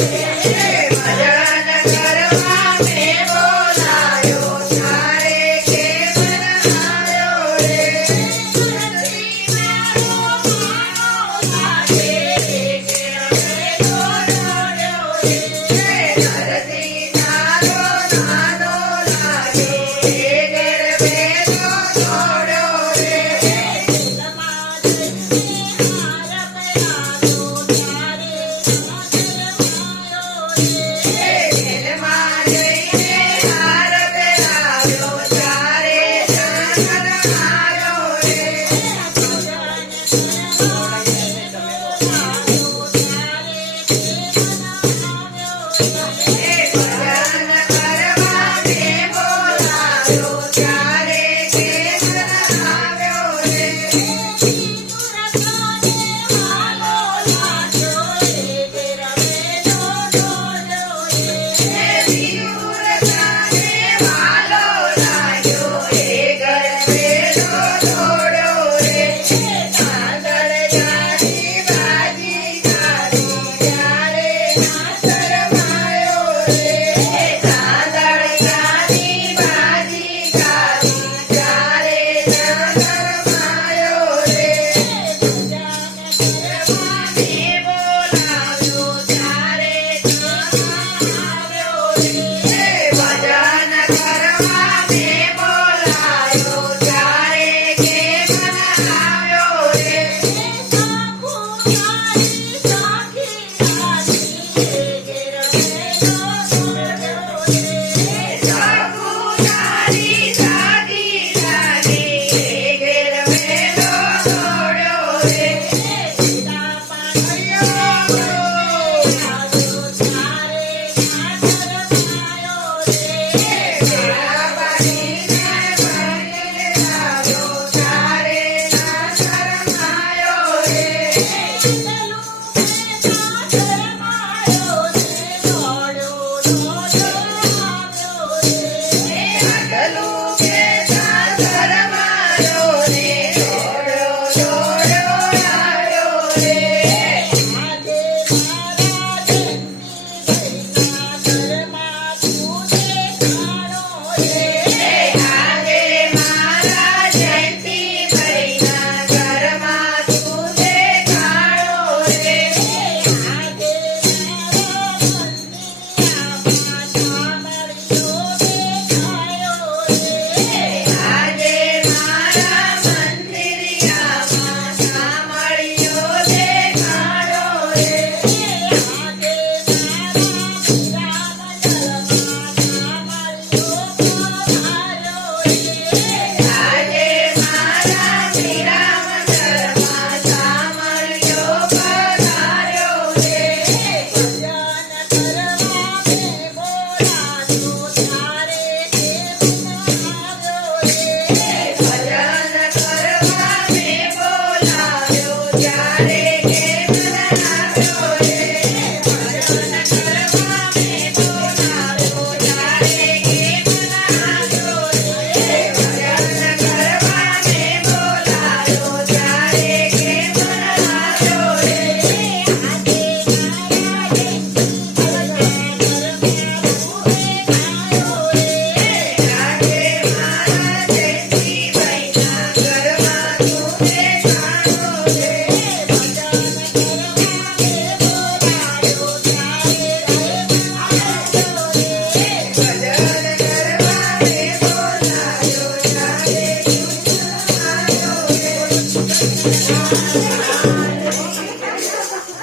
Yeah. yeah.